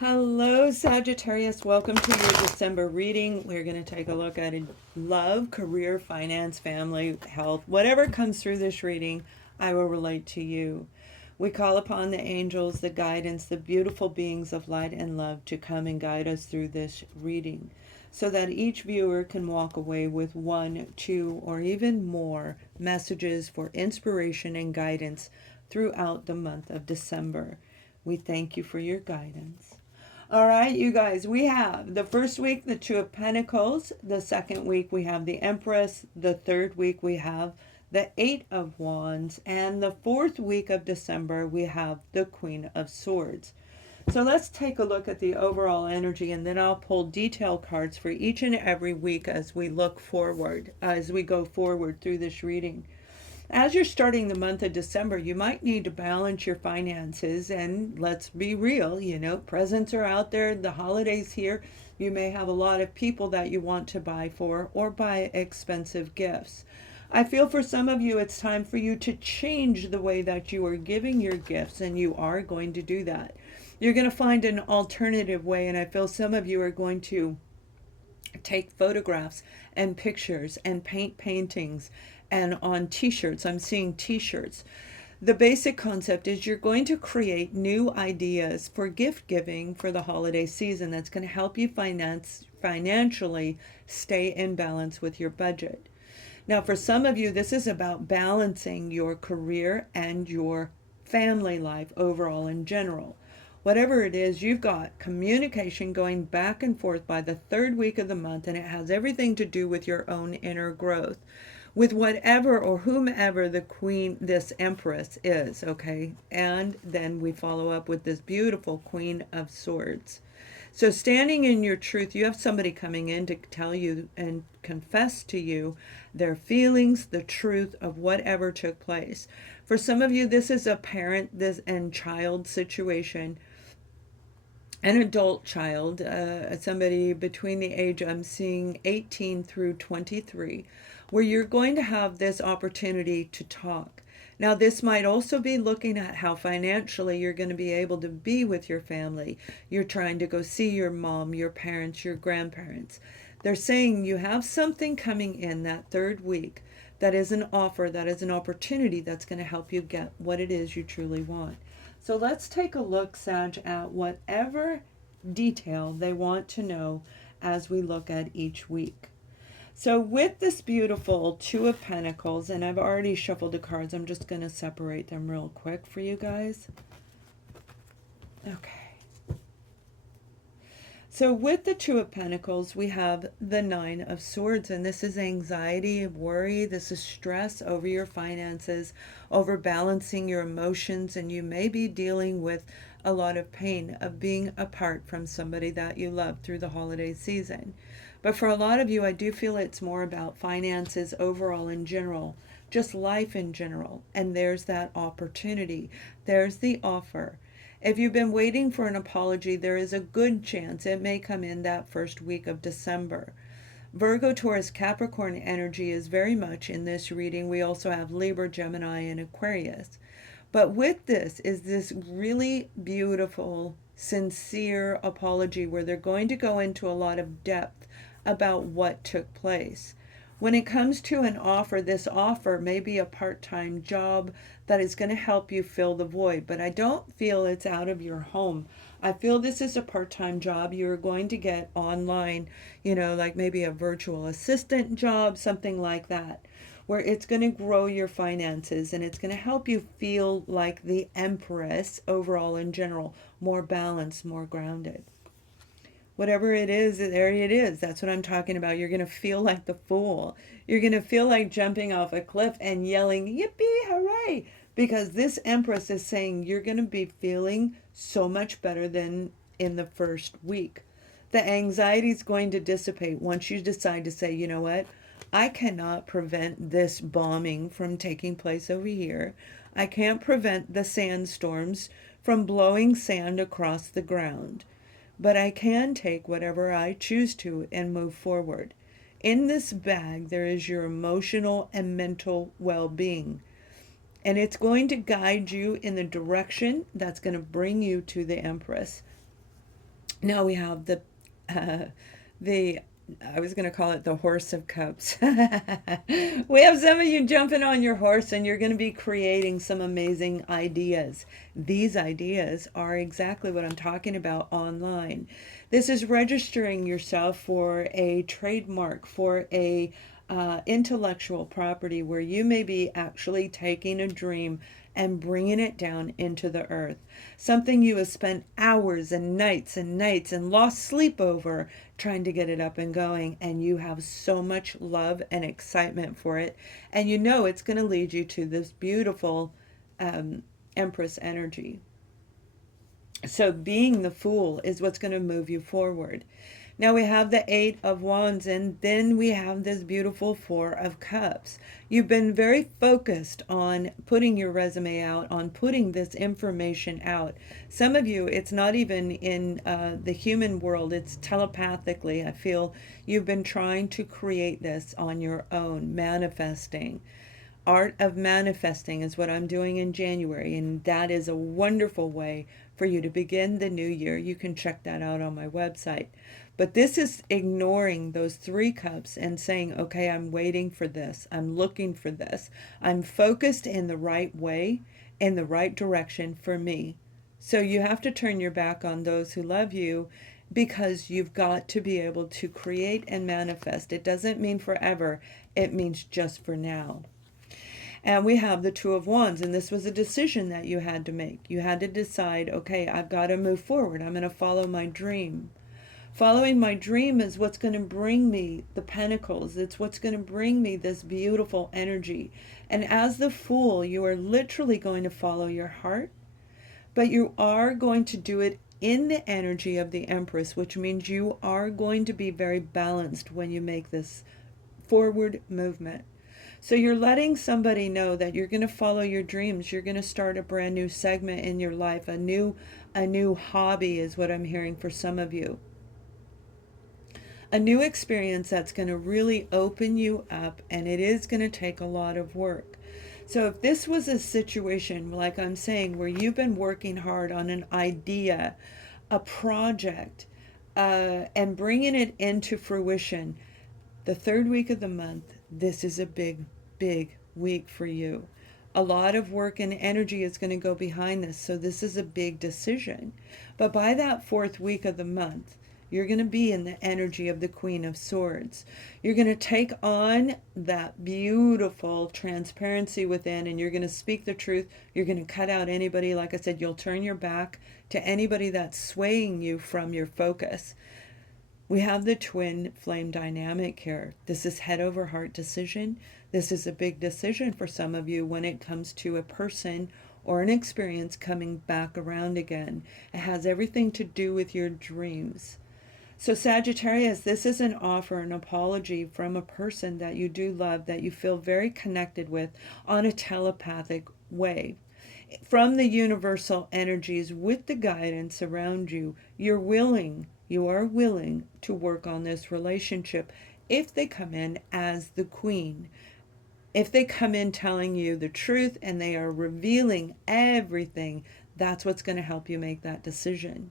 Hello, Sagittarius. Welcome to your December reading. We're going to take a look at love, career, finance, family, health. Whatever comes through this reading, I will relate to you. We call upon the angels, the guidance, the beautiful beings of light and love to come and guide us through this reading so that each viewer can walk away with one, two, or even more messages for inspiration and guidance throughout the month of December. We thank you for your guidance. All right, you guys, we have the first week, the Two of Pentacles. The second week, we have the Empress. The third week, we have the Eight of Wands. And the fourth week of December, we have the Queen of Swords. So let's take a look at the overall energy, and then I'll pull detail cards for each and every week as we look forward, as we go forward through this reading. As you're starting the month of December, you might need to balance your finances, and let's be real, presents are out there, the holidays here. You may have a lot of people that you want to buy for or buy expensive gifts. I feel for some of you, it's time for you to change the way that you are giving your gifts, and you are going to do that. You're going to find an alternative way, and I feel some of you are going to take photographs and pictures and paint paintings and on t-shirts. I'm seeing t-shirts. The basic concept is you're going to create new ideas for gift giving for the holiday season that's going to help you financially stay in balance with your budget. Now, for some of you, this is about balancing your career and your family life overall in general. Whatever it is, you've got communication going back and forth by the third week of the month, and it has everything to do with your own inner growth, with whatever or whomever this Empress is, okay? And then we follow up with this beautiful Queen of Swords. So standing in your truth, you have somebody coming in to tell you and confess to you their feelings, the truth of whatever took place. For some of you, this is a parent and child situation, an adult child, somebody between the age, I'm seeing 18 through 23, where you're going to have this opportunity to talk. Now, this might also be looking at how financially you're going to be able to be with your family. You're trying to go see your mom, your parents, your grandparents. They're saying you have something coming in that third week that is an offer, that is an opportunity that's going to help you get what it is you truly want. So let's take a look, Sag, at whatever detail they want to know as we look at each week. So with this beautiful Two of Pentacles, and I've already shuffled the cards, I'm just going to separate them real quick for you guys. Okay. So with the Two of Pentacles, we have the Nine of Swords, and this is anxiety, worry, this is stress over your finances, over balancing your emotions, and you may be dealing with a lot of pain of being apart from somebody that you love through the holiday season. But for a lot of you, I do feel it's more about finances overall in general, just life in general, and there's that opportunity, there's the offer. If you've been waiting for an apology, there is a good chance it may come in that first week of December. Virgo, Taurus, Capricorn energy is very much in this reading. We also have Libra, Gemini, and Aquarius. But with this is this really beautiful, sincere apology where they're going to go into a lot of depth about what took place. When it comes to an offer, this offer may be a part-time job that is going to help you fill the void, but I don't feel it's out of your home. I feel this is a part-time job you're going to get online, like maybe a virtual assistant job, something like that, where it's going to grow your finances and it's going to help you feel like the Empress overall in general, more balanced, more grounded. Whatever it is, there it is. That's what I'm talking about. You're going to feel like the fool. You're going to feel like jumping off a cliff and yelling, yippee, hooray, because this Empress is saying you're going to be feeling so much better than in the first week. The anxiety is going to dissipate once you decide to say, you know what, I cannot prevent this bombing from taking place over here. I can't prevent the sandstorms from blowing sand across the ground. But I can take whatever I choose to and move forward. In this bag, there is your emotional and mental well-being. And it's going to guide you in the direction that's going to bring you to the Empress. Now we have the I was going to call it the Horse of Cups. We have some of you jumping on your horse and you're going to be creating some amazing ideas. These ideas are exactly what I'm talking about online. This is registering yourself for a trademark, for a intellectual property where you may be actually taking a dream and bringing it down into the earth. Something you have spent hours and nights and lost sleep over trying to get it up and going, and you have so much love and excitement for it, and you know it's going to lead you to this beautiful Empress energy. So being the Fool is what's going to move you forward. Now we have the Eight of Wands, and then we have this beautiful Four of Cups. You've been very focused on putting your resume out, on putting this information out. Some of you, it's not even in the human world, it's telepathically. I feel you've been trying to create this on your own, manifesting. Art of Manifesting is what I'm doing in January, and that is a wonderful way for you to begin the new year. You can check that out on my website. But this is ignoring those three cups and saying, okay, I'm waiting for this. I'm looking for this. I'm focused in the right way, in the right direction for me. So you have to turn your back on those who love you, because you've got to be able to create and manifest. It doesn't mean forever. It means just for now. And we have the Two of Wands, and this was a decision that you had to make. You had to decide, okay, I've got to move forward. I'm going to follow my dream. Following my dream is what's going to bring me the pentacles. It's what's going to bring me this beautiful energy. And as the Fool, you are literally going to follow your heart, but you are going to do it in the energy of the Empress, which means you are going to be very balanced when you make this forward movement. So you're letting somebody know that you're going to follow your dreams. You're going to start a brand new segment in your life. A new hobby is what I'm hearing for some of you. A new experience that's going to really open you up, and it is going to take a lot of work. So if this was a situation, like I'm saying, where you've been working hard on an idea, a project, and bringing it into fruition, the third week of the month, this is a big, big week for you. A lot of work and energy is going to go behind this, so this is a big decision. But by that fourth week of the month, you're going to be in the energy of the Queen of Swords. You're going to take on that beautiful transparency within, and you're going to speak the truth. You're going to cut out anybody, like I said, you'll turn your back to anybody that's swaying you from your focus. We have the twin flame dynamic here. This is head over heart decision. This is a big decision for some of you when it comes to a person or an experience coming back around again. It has everything to do with your dreams. So Sagittarius, this is an offer, an apology from a person that you do love, that you feel very connected with on a telepathic way. From the universal energies with the guidance around you, you are willing to work on this relationship if they come in as the Queen. If they come in telling you the truth and they are revealing everything, that's what's going to help you make that decision.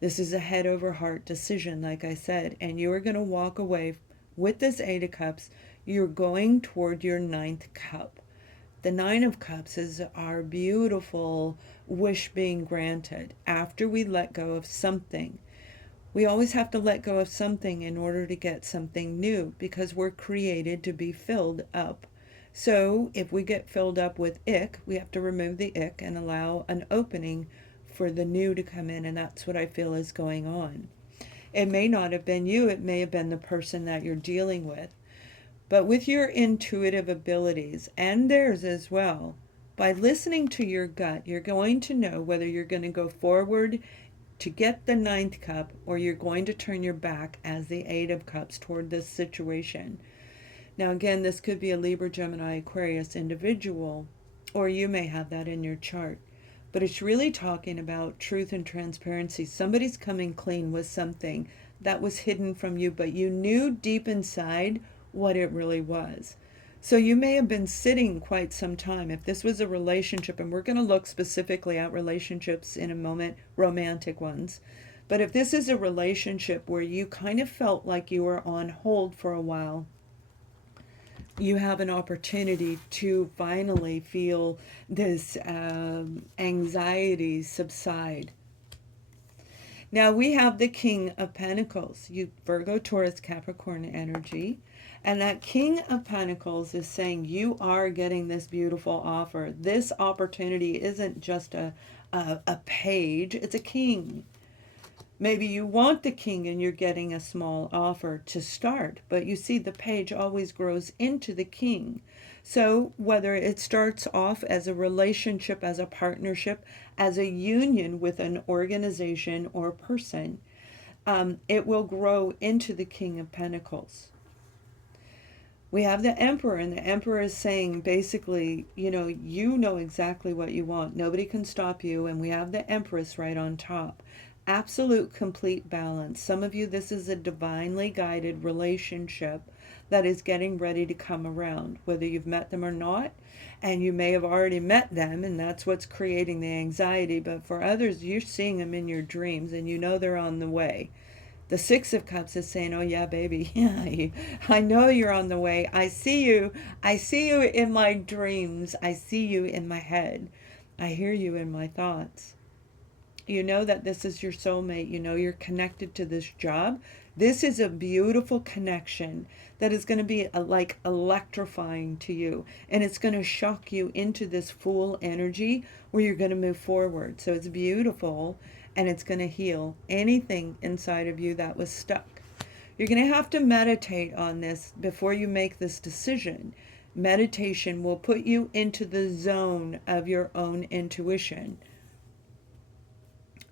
This is a head over heart decision, like I said, and you are going to walk away with this Eight of Cups. You're going toward your ninth cup. The Nine of Cups is our beautiful wish being granted. After we let go of something, we always have to let go of something in order to get something new, because we're created to be filled up. So if we get filled up with ick, we have to remove the ick and allow an opening for the new to come in, and that's what I feel is going on. It may not have been you, it may have been the person that you're dealing with. But with your intuitive abilities, and theirs as well, by listening to your gut, you're going to know whether you're going to go forward to get the ninth cup, or you're going to turn your back as the Eight of Cups toward this situation. Now again, this could be a Libra, Gemini, Aquarius individual, or you may have that in your chart. But it's really talking about truth and transparency. Somebody's coming clean with something that was hidden from you, but you knew deep inside what it really was. So you may have been sitting quite some time. If this was a relationship, and we're going to look specifically at relationships in a moment, romantic ones, But if this is a relationship where you kind of felt like you were on hold for a while, you have an opportunity to finally feel this anxiety subside. Now we have the King of Pentacles, you Virgo, Taurus, Capricorn energy. And that King of Pentacles is saying you are getting this beautiful offer. This opportunity isn't just a page, it's a king. Maybe you want the king and you're getting a small offer to start, but you see the page always grows into the king. So whether it starts off as a relationship, as a partnership, as a union with an organization or person, it will grow into the King of Pentacles. We have the Emperor, and the Emperor is saying basically, you know exactly what you want. Nobody can stop you. And we have the Empress right on top. Absolute complete balance. Some of you, this is a divinely guided relationship that is getting ready to come around, whether you've met them or not. And you may have already met them, and that's what's creating the anxiety. But for others, you're seeing them in your dreams, and you know they're on the way. The Six of Cups is saying, oh yeah, baby, yeah, I know you're on the way. I see you. I see you in my dreams. I see you in my head. I hear you in my thoughts. You know that this is your soulmate. You know you're connected to this job. This is a beautiful connection that is going to be like electrifying to you. And it's going to shock you into this Fool energy where you're going to move forward. So it's beautiful. And it's going to heal anything inside of you that was stuck. You're going to have to meditate on this before you make this decision. Meditation will put you into the zone of your own intuition.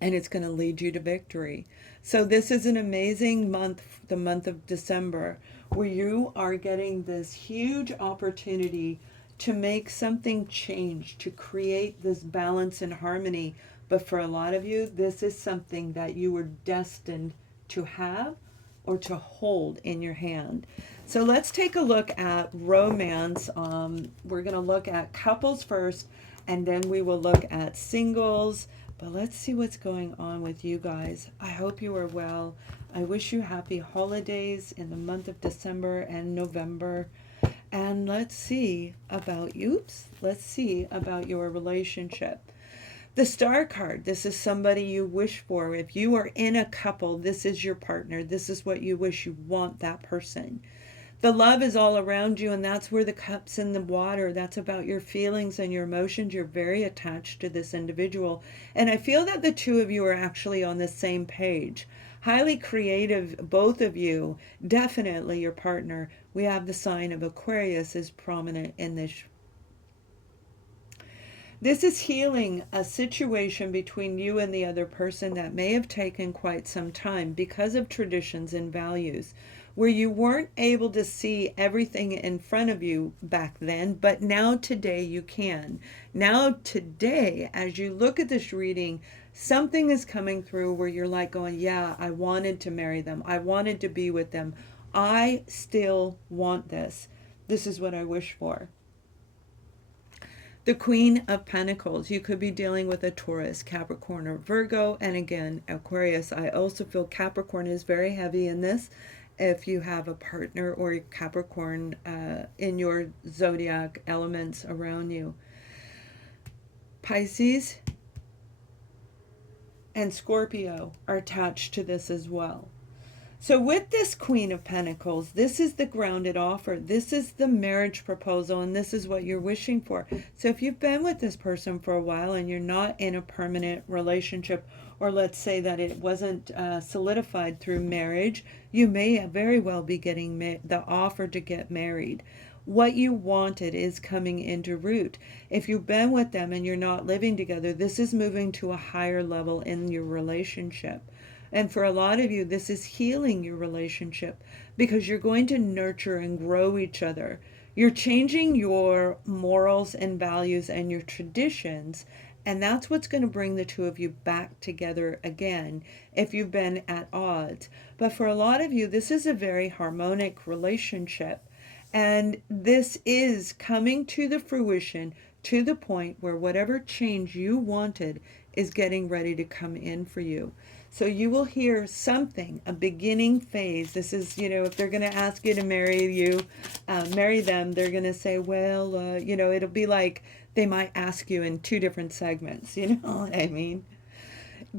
And it's going to lead you to victory. So this is an amazing month, the month of December, where you are getting this huge opportunity to make something change, to create this balance and harmony. But for a lot of you, this is something that you were destined to have or to hold in your hand. So let's take a look at romance. We're going to look at couples first, and then we will look at singles. But let's see what's going on with you guys. I hope you are well. I wish you happy holidays in the month of December and November. And let's see about let's see about your relationship. The Star card, this is somebody you wish for. If you are in a couple, this is your partner. This is what you wish. You want that person. The love is all around you, and that's where the cup's in the water. That's about your feelings and your emotions. You're very attached to this individual. And I feel that the two of you are actually on the same page. Highly creative, both of you. Definitely your partner. We have the sign of Aquarius is prominent in this. This is healing a situation between you and the other person that may have taken quite some time because of traditions and values, where you weren't able to see everything in front of you back then, but now today you can. Now today, as you look at this reading, something is coming through where you're like going, yeah, I wanted to marry them. I wanted to be with them. I still want this. This is what I wish for. The Queen of Pentacles, you could be dealing with a Taurus, Capricorn, or Virgo, and again, Aquarius. I also feel Capricorn is very heavy in this. If you have a partner or Capricorn in your zodiac elements around you. Pisces and Scorpio are attached to this as well. So with this Queen of Pentacles, this is the grounded offer. This is the marriage proposal, and this is what you're wishing for. So if you've been with this person for a while and you're not in a permanent relationship, or let's say that it wasn't solidified through marriage, you may very well be getting the offer to get married. What you wanted is coming into root. If you've been with them and you're not living together, this is moving to a higher level in your relationship. And for a lot of you, this is healing your relationship because you're going to nurture and grow each other. You're changing your morals and values and your traditions, and that's what's going to bring the two of you back together again if you've been at odds. But for a lot of you, this is a very harmonic relationship, and this is coming to the fruition to the point where whatever change you wanted is getting ready to come in for you. So you will hear something, a beginning phase. This is, you know, if they're going to ask you to marry them, they're going to say, well, you know, it'll be like they might ask you in two different segments. You know what I mean?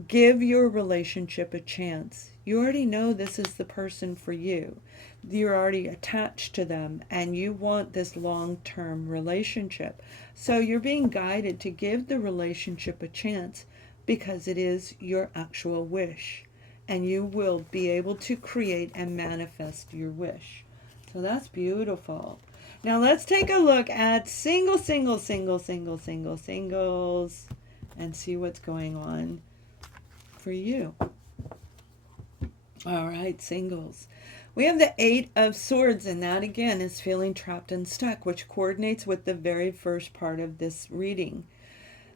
Give your relationship a chance. You already know this is the person for you. You're already attached to them and you want this long-term relationship. So you're being guided to give the relationship a chance because it is your actual wish. And you will be able to create and manifest your wish. So that's beautiful. Now let's take a look at singles and see what's going on for you. All right, singles. We have the Eight of Swords, and that again is feeling trapped and stuck, which coordinates with the very first part of this reading.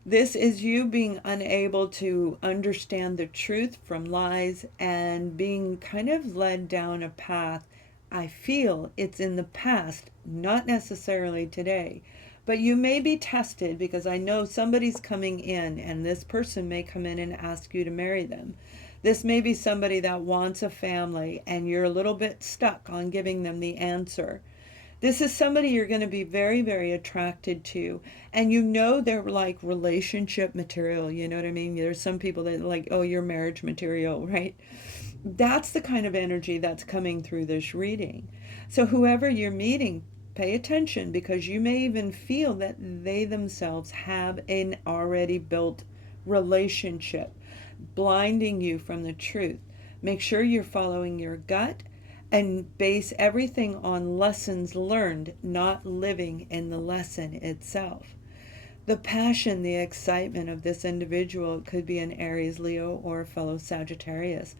This is you being unable to understand the truth from lies and being kind of led down a path. I feel it's in the past, not necessarily today. But you may be tested because I know somebody's coming in and this person may come in and ask you to marry them. This may be somebody that wants a family and you're a little bit stuck on giving them the answer. This is somebody you're going to be very, very attracted to. And you know they're like relationship material. You know what I mean? There's some people that are like, oh, you're marriage material, right? That's the kind of energy that's coming through this reading. So whoever you're meeting, pay attention because you may even feel that they themselves have an already built relationship, blinding you from the truth. Make sure you're following your gut and base everything on lessons learned, not living in the lesson itself. The passion, the excitement of this individual could be an Aries, Leo, or a fellow Sagittarius.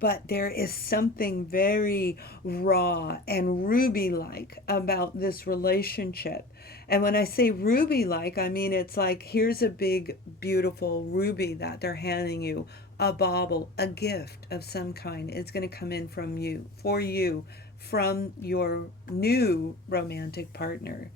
But there is something very raw and ruby-like about this relationship. And when I say ruby-like, I mean it's like, here's a big, beautiful ruby that they're handing you, a bauble, a gift of some kind. It's going to come in from you, for you, from your new romantic partner.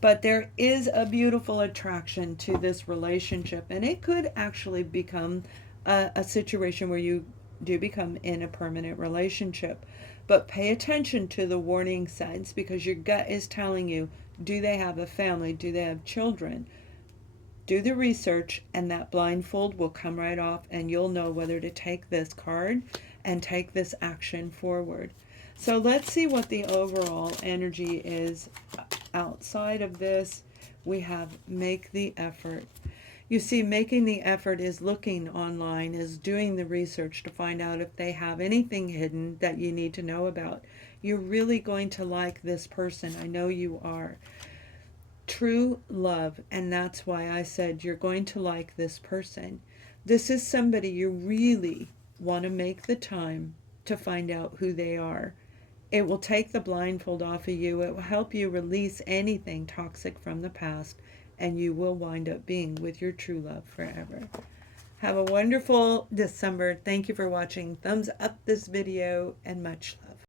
But there is a beautiful attraction to this relationship, and it could actually become a situation where you do become in a permanent relationship. But pay attention to the warning signs because your gut is telling you, do they have a family? Do they have children? Do the research and that blindfold will come right off and you'll know whether to take this card and take this action forward. So let's see what the overall energy is outside of this. We have make the effort. You see, making the effort is looking online, is doing the research to find out if they have anything hidden that you need to know about. You're really going to like this person. I know you are. True love, and that's why I said you're going to like this person. This is somebody you really want to make the time to find out who they are. It will take the blindfold off of you. It will help you release anything toxic from the past, and you will wind up being with your true love forever. Have a wonderful December. Thank you for watching. Thumbs up this video and much love.